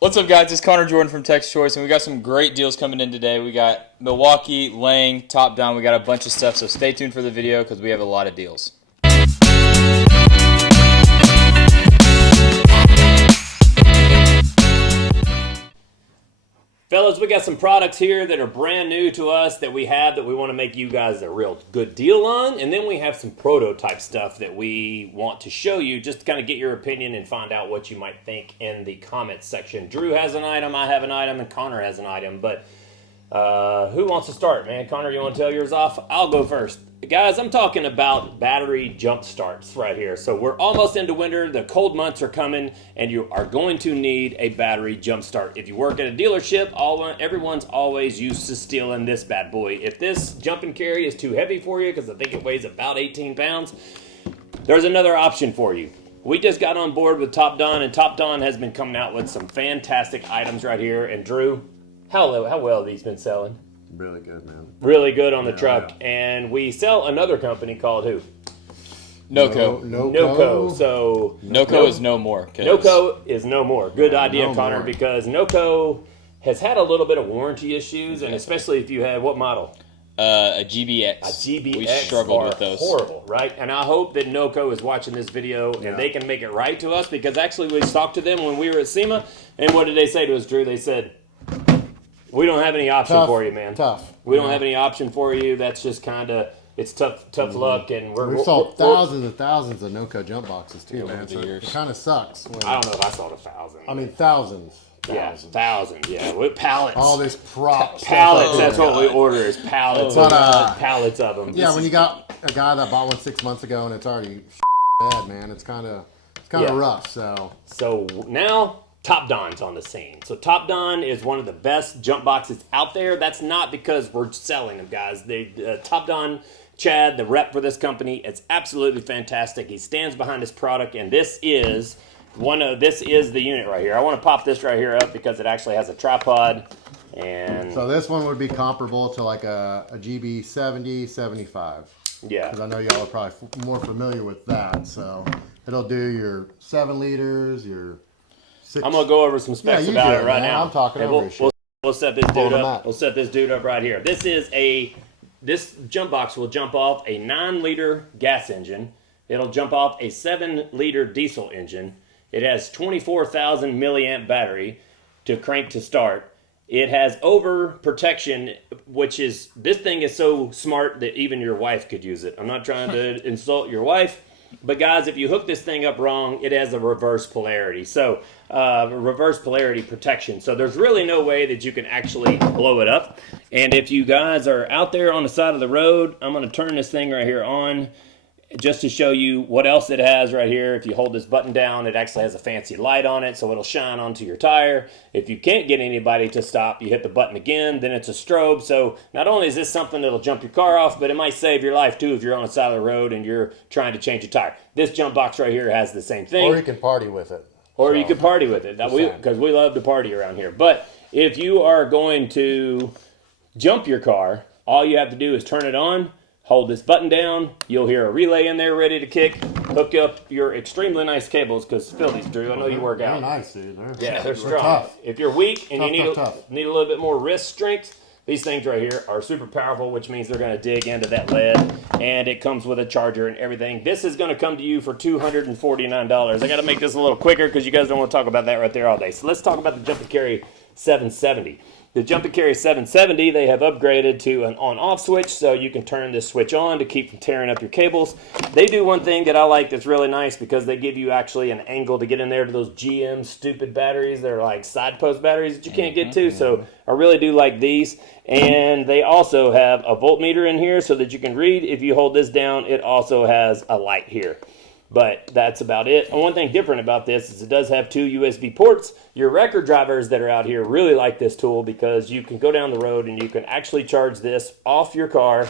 What's up, guys? It's Connor Jordan from Tex Choice, and we got some great deals coming in today. We got Milwaukee, Lang, Top Down. We got a bunch of stuff, so stay tuned for the video because we have a lot of deals. Fellas, we got some products here that are brand new to us that we want to make you guys a real good deal on. And then we have some prototype stuff that we want to show you just to kind of get your opinion and find out what you might think in the comments section. Drew has an item, I have an item, and Connor has an item. But who wants to start, man? Connor, you want to tell yours off? I'll go first. Guys, I'm talking about battery jump starts right here. So we're almost into winter. The cold months are coming, and you are going to need a battery jump start. If you work at a dealership, everyone's always used to stealing this bad boy. If this jump and carry is too heavy for you, because I think it weighs about 18 pounds, there's another option for you. We just got on board with Top Don, and Top Don has been coming out with some fantastic items right here. And Drew, how well have these been selling? Really good, man. Really good on the truck. Yeah. And we sell another company called who? NOCO. NOCO. So NOCO is no more. NOCO is no more. Good idea, Connor, because NOCO has had a little bit of warranty issues, and especially if you have what model? A GBX. A GBX. We struggled with those. Horrible, right? And I hope that NOCO is watching this video and they can make it right to us, because actually we talked to them when we were at SEMA, and what did they say to us, Drew? They said, we don't have any option for you, man. We don't have any option for you. That's just kind of, it's tough luck. And we've sold thousands and thousands of NOCO jump boxes too, man. So it kind of sucks. I don't know if I sold 1,000. I mean, thousands. Yeah, thousands. Yeah, with pallets. All this prop pallets. That's what we order is pallets. Pallets of them. Yeah, when you got a guy that bought one 6 months ago and it's already bad, man. It's kind of rough. So now Top Don's on the scene. So Top Don is one of the best jump boxes out there. That's not because we're selling them, guys. Top Don, Chad, the rep for this company, it's absolutely fantastic. He stands behind his product, and this is the unit right here. I want to pop this right here up because it actually has a tripod. And so this one would be comparable to like a GB 70, 75. Yeah. Because I know y'all are probably more familiar with that. So it'll do your 7 liters, your 6. I'm gonna go over some specs about it right now. I'm talking over we'll set this dude up. We'll set this dude up right here. This jump box will jump off a 9-liter gas engine. It'll jump off a 7-liter diesel engine. It has 24,000 milliamp battery to crank to start. It has over protection, which is, this thing is so smart that even your wife could use it. I'm not trying to insult your wife, but guys, if you hook this thing up wrong, it has a reverse polarity. So reverse polarity protection. So there's really no way that you can actually blow it up. And if you guys are out there on the side of the road, I'm going to turn this thing right here on just to show you what else it has right here. If you hold this button down, it actually has a fancy light on it, so it'll shine onto your tire. If you can't get anybody to stop, you hit the button again, then it's a strobe. So not only is this something that'll jump your car off, but it might save your life too if you're on the side of the road and you're trying to change a tire. This jump box right here has the same thing. Or you can party with it. You could party with it, because we love to party around here. But if you are going to jump your car, all you have to do is turn it on, hold this button down, you'll hear a relay in there ready to kick, hook up your extremely nice cables, because feel these, Drew, I know you work out. They're nice, dude. They're strong. Tough. If you're weak and you need a little bit more wrist strength, these things right here are super powerful, which means they're going to dig into that lead, and it comes with a charger and everything. This is going to come to you for $249. I got to make this a little quicker because you guys don't want to talk about that right there all day. So let's talk about the Jump and Carry 770. The Jump and Carry 770, they have upgraded to an on-off switch, so you can turn this switch on to keep from tearing up your cables. They do one thing that I like that's really nice, because they give you actually an angle to get in there to those GM stupid batteries. They're like side post batteries that you can't get to, so I really do like these. And they also have a voltmeter in here so that you can read. If you hold this down, it also has a light here. But that's about it. And one thing different about this is it does have 2 USB ports. Your record drivers that are out here really like this tool, because you can go down the road and you can actually charge this off your car,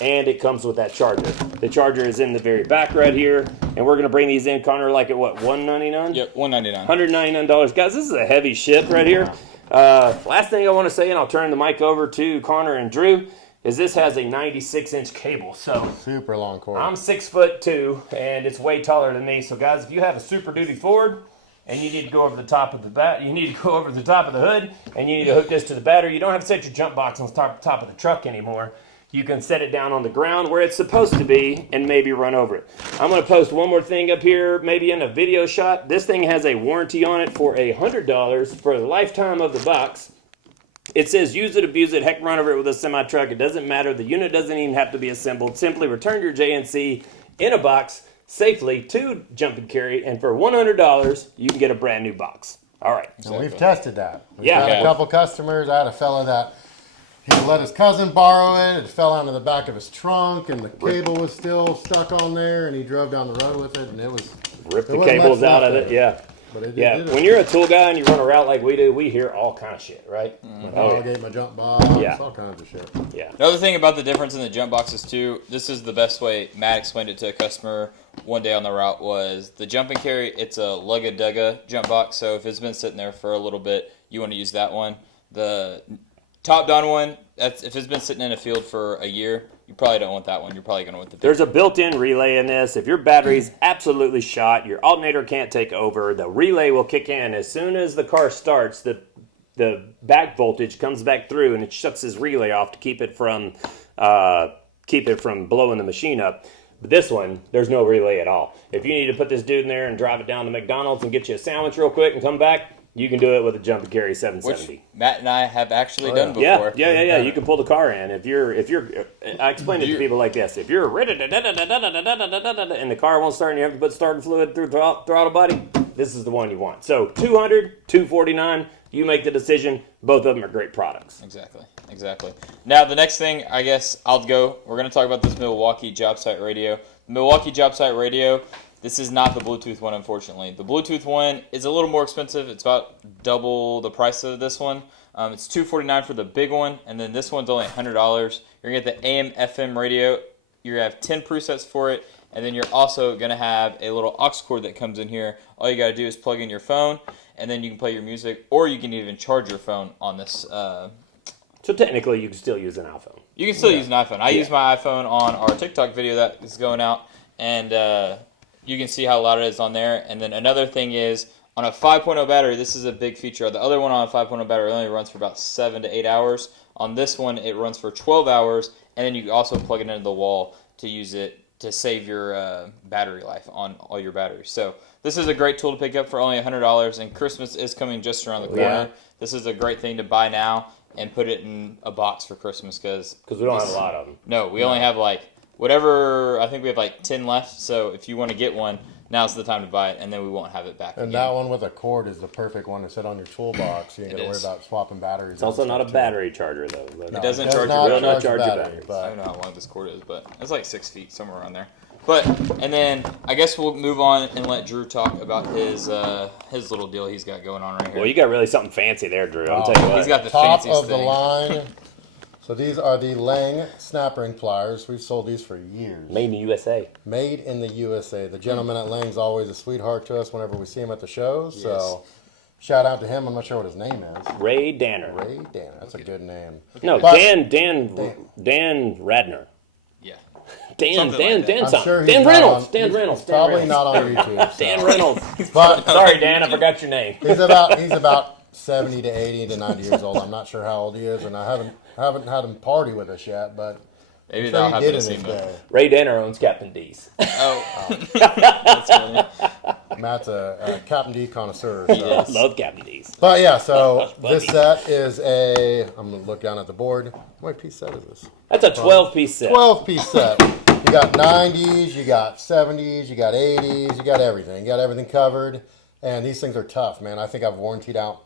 and it comes with that charger. The charger is in the very back right here, and we're going to bring these in, Connor, like at what, $199? Yep, $199. $199. Guys, this is a heavy ship right here. Last thing I want to say, and I'll turn the mic over to Connor and Drew, is this has a 96-inch cable. So super long cord. I'm 6'2", and it's way taller than me. So guys, if you have a Super Duty Ford and you need to go over the top of the you need to go over the top of the hood, and you need to hook this to the battery. You don't have to set your jump box on the top of the truck anymore. You can set it down on the ground where it's supposed to be and maybe run over it. I'm going to post one more thing up here, maybe in a video shot. This thing has a warranty on it for $100 for the lifetime of the box. It says use it, abuse it, heck, run over it with a semi-truck. It doesn't matter. The unit doesn't even have to be assembled. Simply return your JNC in a box safely to Jump and Carry, and for $100, you can get a brand new box. All right. So we've tested that. We've Yeah. got a couple customers. I had a fella that he let his cousin borrow it. It fell onto the back of his trunk, and the cable was still stuck on there, and he drove down the road with it, and it was... Rip the cables out of it, yeah. But it Yeah, did it. when you're a tool guy and you run a route like we do, we hear all kind of shit, right? My dog ate my jump box, all kinds of shit. Yeah. Another thing about the difference in the jump boxes too, this is the best way Matt explained it to a customer one day on the route, was the Jump and Carry, it's a lugga-dugga jump box, so if it's been sitting there for a little bit, you want to use that one. The top-down one, if it's been sitting in a field for a year, you probably don't want that one. You're probably going to want the... There's a built-in relay in this. If your battery's absolutely shot, your alternator can't take over, the relay will kick in. As soon as the car starts, the back voltage comes back through, and it shuts this relay off to keep it from blowing the machine up. But this one, there's no relay at all. If you need to put this dude in there and drive it down to McDonald's and get you a sandwich real quick and come back, you can do it with a Jump and Carry 770. Which Matt and I have actually done before. Yeah. You can pull the car in. If you're, I explain it to people like this. If you're and the car won't start and you have to put starter fluid through throttle body, this is the one you want. So $200, $249, you make the decision. Both of them are great products. Exactly. Now, the next thing, I guess I'll go. We're going to talk about this Milwaukee job site radio. The Milwaukee job site radio, this is not the Bluetooth one, unfortunately. The Bluetooth one is a little more expensive. It's about double the price of this one. It's $249 for the big one, and then this one's only $100. You're going to get the AM, FM radio. You're going to have 10 presets for it, and then you're also going to have a little aux cord that comes in here. All you got to do is plug in your phone, and then you can play your music, or you can even charge your phone on this. So technically, you can still use an iPhone. You can still use an iPhone. I use my iPhone on our TikTok video that is going out, and you can see how loud it is on there. And then another thing is, on a 5.0 battery, this is a big feature. The other one on a 5.0 battery only runs for about 7 to 8 hours. On this one, it runs for 12 hours, and then you can also plug it into the wall to use it to save your battery life on all your batteries. So this is a great tool to pick up for only $100, and Christmas is coming just around the corner. Yeah. This is a great thing to buy now and put it in a box for Christmas because we don't have a lot of them. No, we only have like whatever. I think we have like 10 left. So if you want to get one, now's the time to buy it, and then we won't have it back And again. that one with a cord is the perfect one to sit on your toolbox. You ain't got to worry about swapping batteries. It's also not a battery charger, though. It doesn't It charge does your not charge your battery, battery. I don't know how long this cord is, but it's like 6 feet, somewhere around there. But, and then I guess we'll move on and let Drew talk about his little deal he's got going on right here. Well, you got really something fancy there, Drew. I'll tell you what. He's got the Top fanciest of the thing. line. So these are the Lang snap ring pliers. We've sold these for years. Made in the USA. Made in the USA. The gentleman at Lang's always a sweetheart to us whenever we see him at the shows. So shout out to him. I'm not sure what his name is. Ray Danner. Ray Danner. That's a good name. No, But- Dan Radner. Yeah. Dan I'm something. sure he's Dan not Reynolds. on- Dan he's Reynolds. Dan Probably Reynolds. not on YouTube. So. Dan Reynolds. But Sorry, Dan, I forgot your name. he's about 70 to 80 to 90 years old. I'm not sure how old he is, and I haven't had him party with us yet, but Maybe I'm that'll sure he happen did to in his see me. day. Ray Danner owns Captain D's. Oh. That's funny. Matt's a Captain D connoisseur. I So. love Captain D's. But yeah, so Buddy. this set is I'm going to look down at the board. What piece set is this? That's a 12-piece set. 12-piece set. You got 90s, you got 70s, you got 80s, you got everything. You got everything covered. And these things are tough, man. I think I've warrantied out,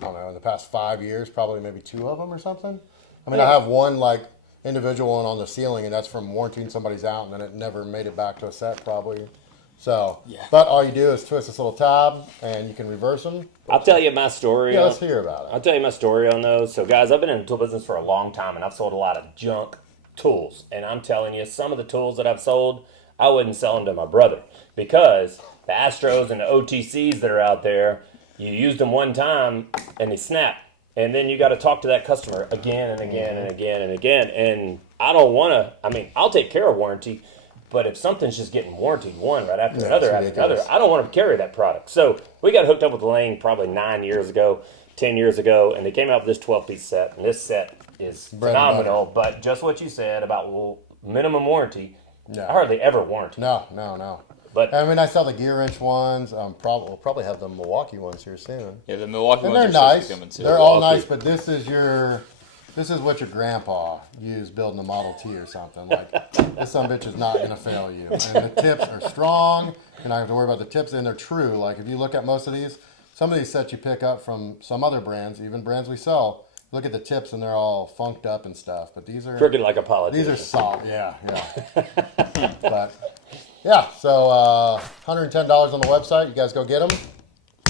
I don't know, in the past 5 years, probably maybe 2 of them or something. I mean, I have one like individual one on the ceiling, and that's from warranting somebody's out, and then it never made it back to a set probably. So, but all you do is twist this little tab, and you can reverse them. I'll tell you my story. Yeah, let's hear about it. I'll tell you my story on those. So, guys, I've been in the tool business for a long time, and I've sold a lot of junk tools. And I'm telling you, some of the tools that I've sold, I wouldn't sell them to my brother because the Astros and the OTCs that are out there, you used them one time, and they snap. And then you got to talk to that customer again and again and again and again. And I don't want to, I mean, I'll take care of warranty. But if something's just getting warranted one right after Yeah, another it's after another, ridiculous. I don't want to carry that product. So we got hooked up with Lane probably 9 years ago, 10 years ago, and they came out with this 12-piece set. And this set is Bread and phenomenal. But just what you said about minimum warranty, Yeah. I hardly ever warranty. No. But I mean, I saw the gear wrench ones. We'll probably have the Milwaukee ones here soon. Yeah, the Milwaukee And ones they're are nice. supposed to be coming too. They're all Milwaukee. nice, but this is what your grandpa used building a Model T or something. Like, this son bitch is not going to fail you. And the tips are strong. You're not have to worry about the tips, and they're true. Like, if you look at most of these, some of these sets you pick up from some other brands, even brands we sell, look at the tips, and they're all funked up and stuff. But these are... crooked like a politician. These are solid, yeah. But, yeah, so $110 on the website. You guys go get them.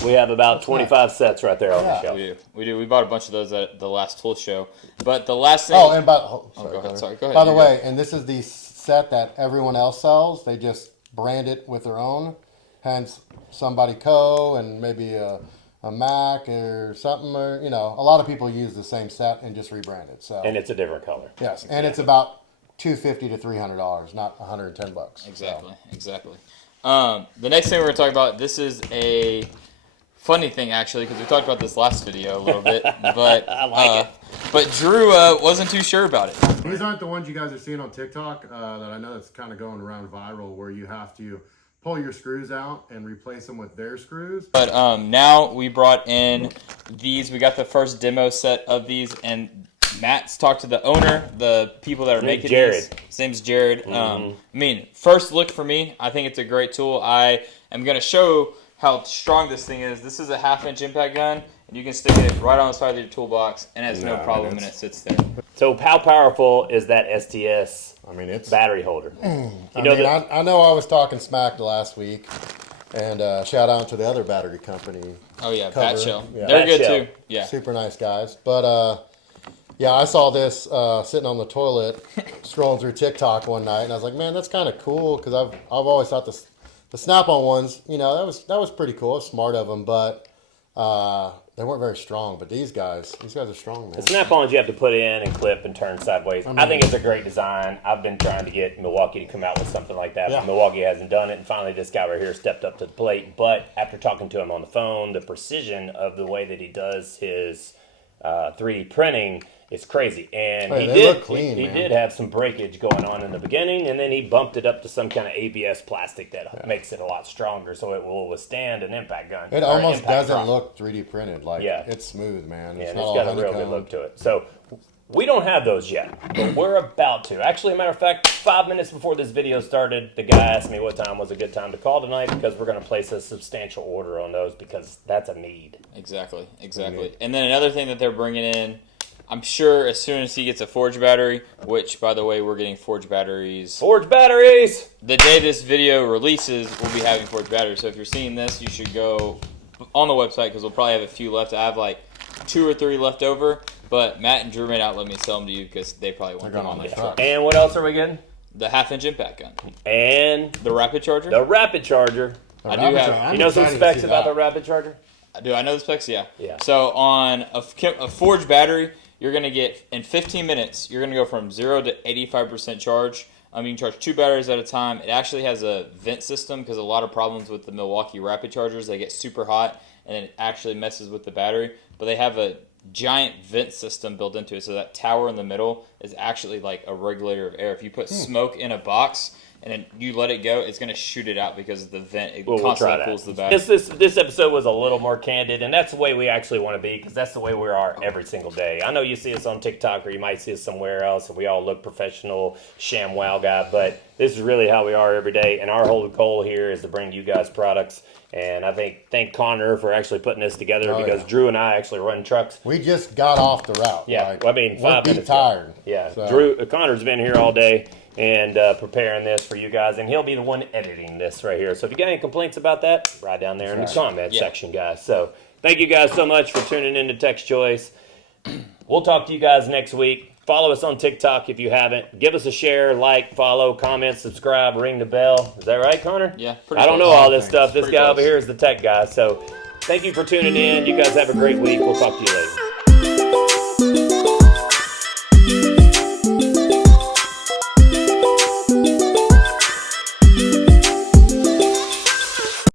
We have about 25 sets right there on the shelf. We do. We bought a bunch of those at the last tool show. But the last thing. Oh, and go ahead. Sorry, go ahead. By the way, and this is the set that everyone else sells. They just brand it with their own. Hence, somebody Co. and maybe a Mac or something. Or, a lot of people use the same set and just rebrand it. So And it's a different color. yes, and it's about $250 to $300, not $110. Exactly. The next thing we're going to talk about, this is a funny thing, actually, because we talked about this last video a little bit. But I like it. But Drew wasn't too sure about it. These aren't the ones you guys are seeing on TikTok that I know that's kind of going around viral, where you have to pull your screws out and replace them with their screws. But now we brought in these. We got the first demo set of these, and Matt's talked to the owner, the people that are making Jared. these. His name's Jared. I mean, first look for me, I think it's a great tool. I am going to show how strong this thing is. This is a 1/2-inch impact gun, and you can stick it right on the side of your toolbox, and it has no problem, and it sits there. So how powerful is that STS It's battery holder? I know I was talking smack last week, and shout out to the other battery company. Oh, yeah, Cover. Bat Shell. Yeah. They're Bat good, Shell. too. Yeah. Super nice guys. But yeah, I saw this sitting on the toilet, scrolling through TikTok one night, and I was like, man, that's kind of cool, because I've always thought the Snap-on ones, that was pretty cool. It's smart of them, but they weren't very strong. But these guys are strong, man. The Snap-ons you have to put in and clip and turn sideways. I think it's a great design. I've been trying to get Milwaukee to come out with something like that, but Milwaukee hasn't done it. And finally, this guy right here stepped up to the plate. But after talking to him on the phone, the precision of the way that he does his 3D printing is crazy. And Hey, he they did look clean, he man. did have some breakage going on in the beginning, and then he bumped it up to some kind of ABS plastic that makes it a lot stronger, so it will withstand an impact gun. It or almost impact doesn't drop. look 3D printed. Like, Yeah. it's smooth, man. Yeah, It's and not it's all got a real good honeycomb. look to it. So we don't have those yet, but we're about to. Actually, a matter of fact, 5 minutes before this video started, the guy asked me what time was a good time to call tonight, because we're going to place a substantial order on those, because that's a need. Exactly. And then another thing that they're bringing in, I'm sure as soon as he gets a Forge battery, which, by the way, we're getting Forge batteries. Forge batteries! The day this video releases, we'll be having Forge batteries. So if you're seeing this, you should go on the website, because we'll probably have a few left. I have like 2 or 3 left over, but Matt and Drew may not let me sell them to you, because they probably want them on their truck. And what else are we getting? The 1/2-inch impact gun. And The rapid charger. the rapid charger. I do have. I'm You know some excited to specs see about that. the rapid charger? I know the specs? Yeah. Yeah. So on a Forge battery, you're going to get, in 15 minutes, you're going to go from 0 to 85% charge. You can charge 2 batteries at a time. It actually has a vent system, because a lot of problems with the Milwaukee rapid chargers, they get super hot, and it actually messes with the battery. But they have a giant vent system built into it, so that tower in the middle is actually like a regulator of air. If you put smoke in a box and then you let it go, it's going to shoot it out, because of the vent. It We'll try constantly that. cools the battery. This episode was a little more candid, and that's the way we actually want to be, because that's the way we are every single day. I know you see us on TikTok, or you might see us somewhere else, and we all look professional, sham wow guy, but this is really how we are every day, and our whole goal here is to bring you guys products. And I thank Connor for actually putting this together, because yeah. Drew and I actually run trucks. We just got off the route. Yeah, Like, well, I mean, we're 5 beat minutes ago. tired. Yeah, So- Connor's been here all day and preparing this for you guys, and he'll be the one editing this right here. So if you got any complaints about that, write down there in the comment section, guys. So thank you guys so much for tuning in to Text Choice. We'll talk to you guys next week. Follow us on TikTok if you haven't. Give us a share, like, follow, comment, subscribe, ring the bell. Is that right, Connor? Yeah, pretty I don't close. know all this Thanks. stuff. This Pretty guy close. over here is the tech guy. So thank you for tuning in. You guys have a great week. We'll talk to you later.